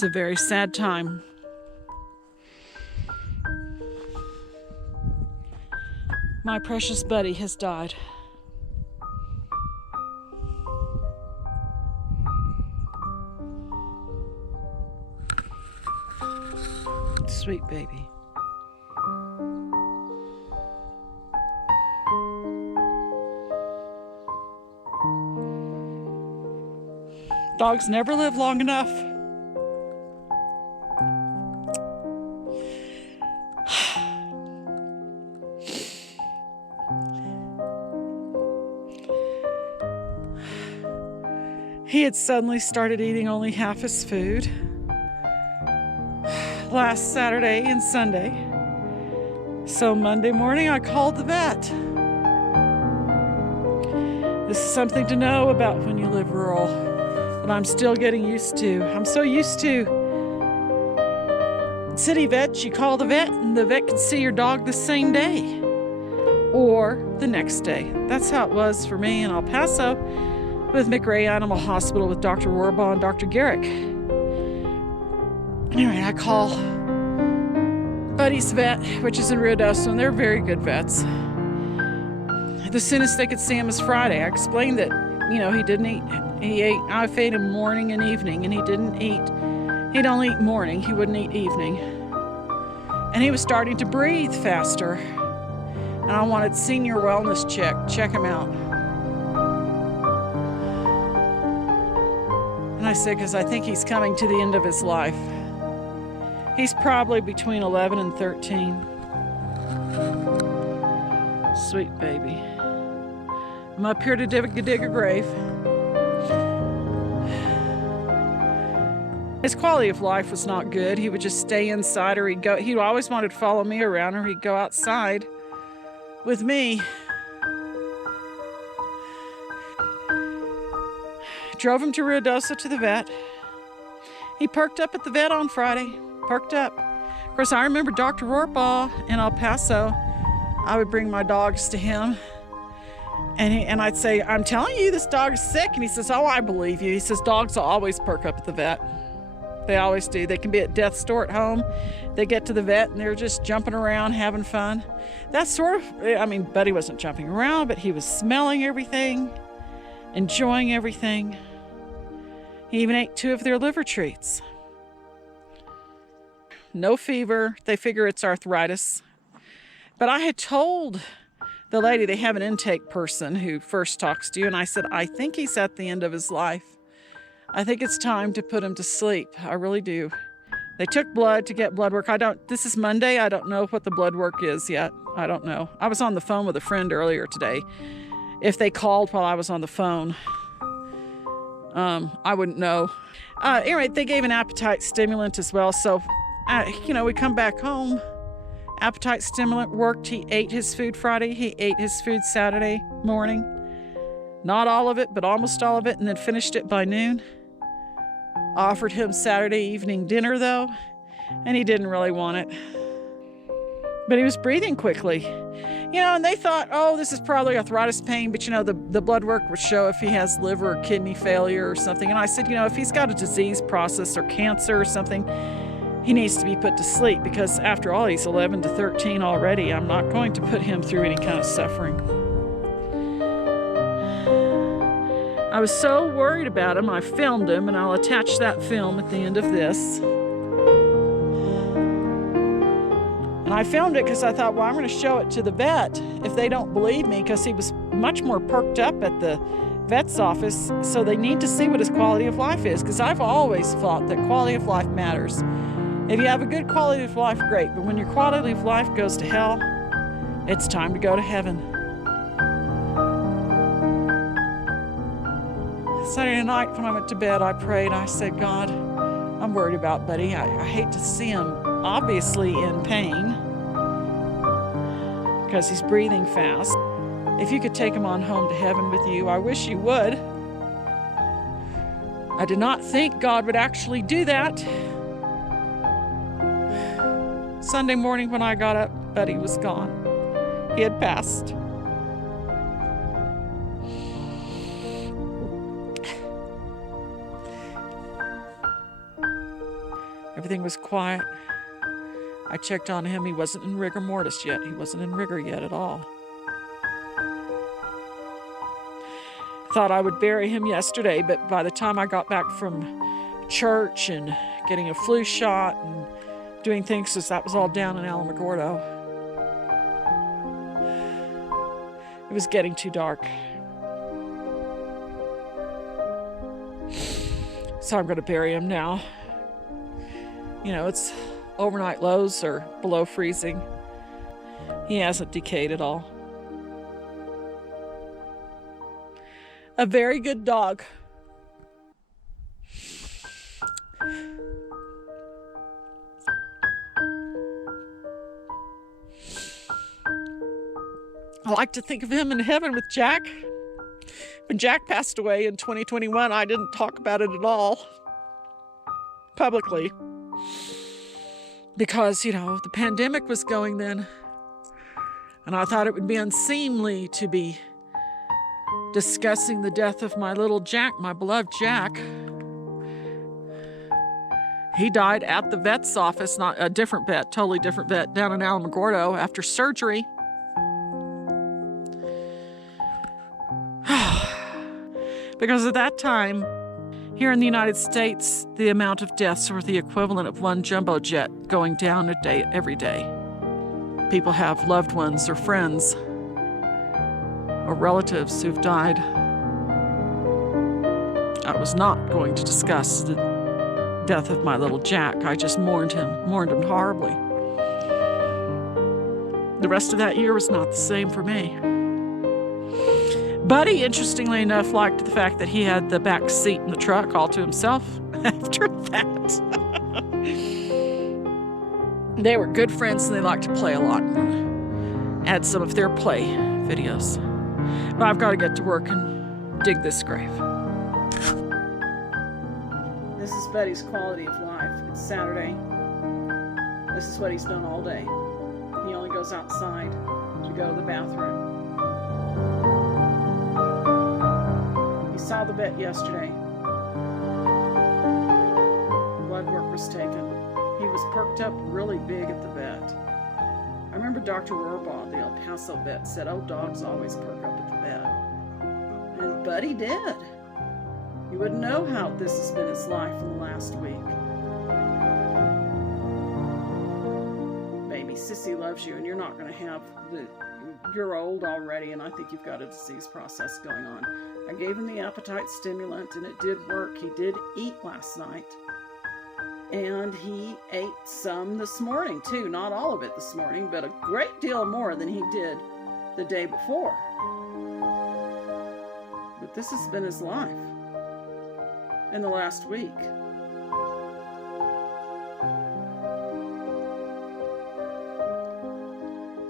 It's a very sad time. My precious buddy has died. Sweet baby. Dogs never live long enough. He had suddenly started eating only half his food last Saturday and Sunday. So Monday morning I called the vet. This is something to know about when you live rural, but I'm still getting used to. I'm so used to city vets. You call the vet and the vet can see your dog the same day or the next day. That's how it was for me in El Paso with McRae Animal Hospital with Dr. Warbaugh and Dr. Garrick. Anyway, I call Buddy's vet, which is in Ruidoso, and they're very good vets. The soonest they could see him is Friday. I explained that, he didn't eat. I fed him morning and evening, and he didn't eat. He'd only eat morning. He wouldn't eat evening. And he was starting to breathe faster. And I wanted senior wellness check him out. And I said, because I think he's coming to the end of his life. He's probably between 11 and 13. Sweet baby. I'm up here to dig a grave. His quality of life was not good. He would just stay inside, or he always wanted to follow me around, or he'd go outside with me. Drove him to Ruidoso to the vet. He perked up at the vet on Friday. Perked up. Of course, I remember Dr. Warbaugh in El Paso. I would bring my dogs to him. And I'd say, I'm telling you, this dog is sick. And he says, oh, I believe you. He says, dogs will always perk up at the vet. They always do. They can be at death's door at home. They get to the vet and they're just jumping around, having fun. That's Buddy wasn't jumping around, but he was smelling everything, enjoying everything. He even ate 2 of their liver treats. No fever. They figure it's arthritis. But I had told the lady, they have an intake person who first talks to you, and I said, I think he's at the end of his life. I think it's time to put him to sleep. I really do. They took blood to get blood work. This is Monday. I don't know what the blood work is yet. I don't know. I was on the phone with a friend earlier today. If they called while I was on the phone, I wouldn't know. Anyway, they gave an appetite stimulant as well. So, we come back home. Appetite stimulant worked. He ate his food Friday. He ate his food Saturday morning. Not all of it, but almost all of it, and then finished it by noon. Offered him Saturday evening dinner, though, and he didn't really want it. But he was breathing quickly. And they thought, oh, this is probably arthritis pain, but, the blood work would show if he has liver or kidney failure or something. And I said, if he's got a disease process or cancer or something, he needs to be put to sleep, because after all, he's 11 to 13 already. I'm not going to put him through any kind of suffering. I was so worried about him, I filmed him, and I'll attach that film at the end of this. And I filmed it because I thought, well, I'm going to show it to the vet if they don't believe me, because he was much more perked up at the vet's office, so they need to see what his quality of life is, because I've always thought that quality of life matters. If you have a good quality of life, great, but when your quality of life goes to hell, it's time to go to heaven. Saturday night when I went to bed, I prayed. I said, God, I'm worried about Buddy. I hate to see him obviously in pain because he's breathing fast. If you could take him on home to heaven with you, I wish you would. I did not think God would actually do that. Sunday morning when I got up, Buddy was gone. He had passed. Everything was quiet. I checked on him. He wasn't in rigor mortis yet. He wasn't in rigor yet at all. Thought I would bury him yesterday, but by the time I got back from church and getting a flu shot and doing things, because that was all down in Alamogordo, it was getting too dark. So I'm going to bury him now. You know, it's overnight lows are below freezing. He hasn't decayed at all. A very good dog. I like to think of him in heaven with Jack. When Jack passed away in 2021, I didn't talk about it at all publicly because, you know, the pandemic was going then. And I thought it would be unseemly to be discussing the death of my little Jack, my beloved Jack. He died at the vet's office, not a different vet, totally different vet, down in Alamogordo after surgery. Because at that time, here in the United States, the amount of deaths were the equivalent of one jumbo jet going down a day every day. People have loved ones or friends or relatives who've died. I was not going to discuss the death of my little Jack. I just mourned him horribly. The rest of that year was not the same for me. Buddy, interestingly enough, liked the fact that he had the back seat in the truck all to himself after that. They were good friends and they liked to play a lot. Add some of their play videos. But I've got to get to work and dig this grave. This is Buddy's quality of life. It's Saturday. This is what he's done all day. He only goes outside to go to the bathroom. Saw the vet yesterday. Blood work was taken. He was perked up really big at the vet. I remember Dr. Rohrbaugh, the El Paso vet, said, "Oh, dogs always perk up at the vet." And Buddy did. You wouldn't know how this has been his life in the last week. Baby, Sissy loves you, and you're not going to have you're old already, and I think you've got a disease process going on. I gave him the appetite stimulant, and it did work. He did eat last night. And he ate some this morning, too. Not all of it this morning, but a great deal more than he did the day before. But this has been his life in the last week.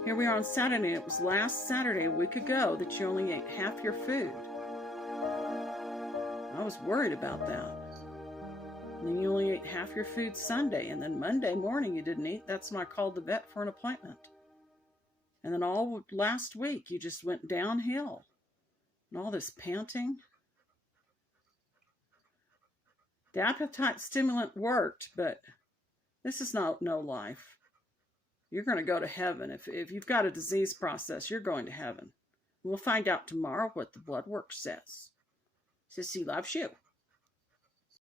Here we are on Saturday. It was last Saturday, a week ago, that you only ate half your food. I was worried about that. And then you only ate half your food Sunday, and then Monday morning you didn't eat. That's when I called the vet for an appointment. And then all last week you just went downhill. And all this panting. The appetite stimulant worked, but this is no life. You're going to go to heaven. If you've got a disease process, you're going to heaven. We'll find out tomorrow what the blood work says. Sissy loves you.